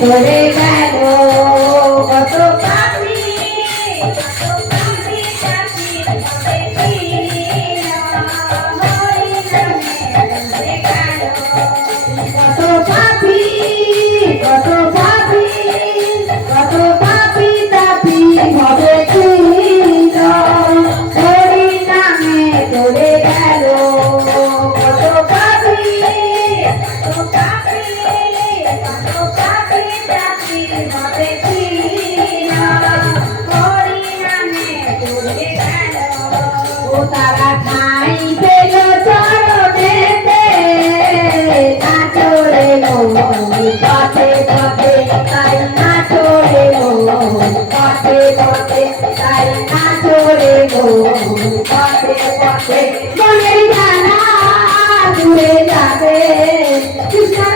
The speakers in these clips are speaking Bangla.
করে না মনের জানা ঘুরে যাবে। Krishna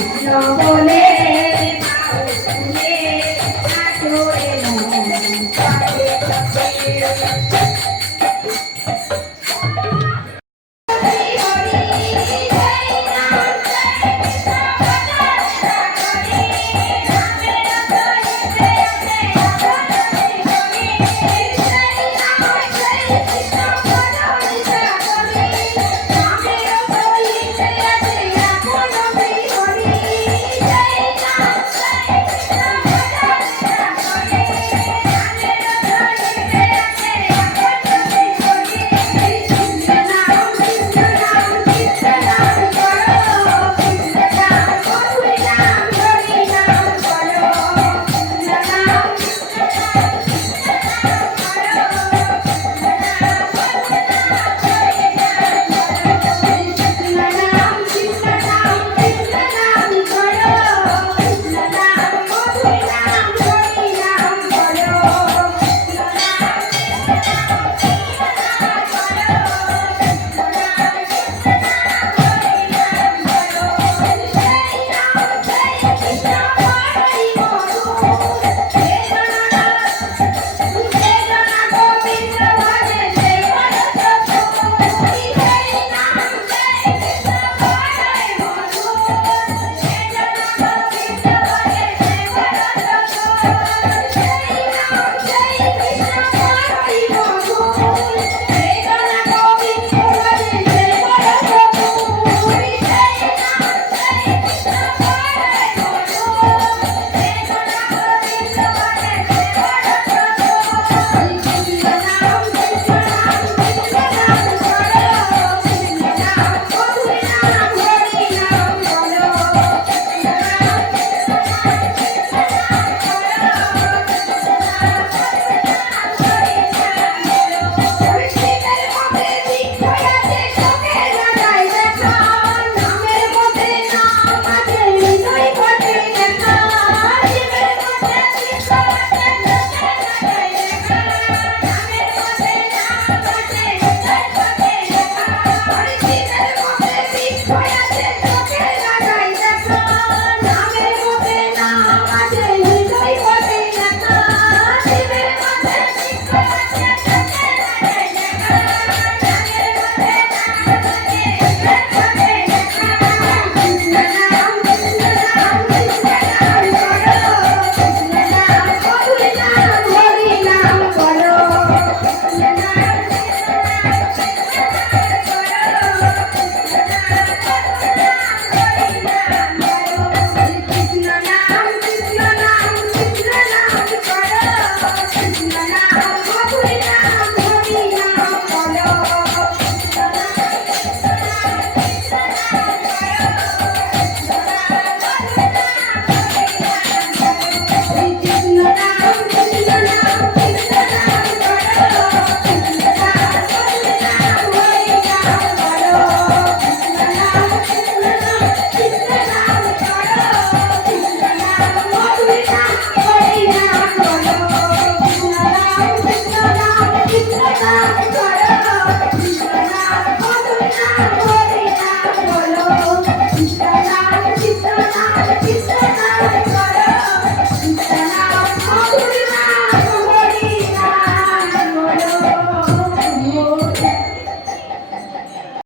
Yo volé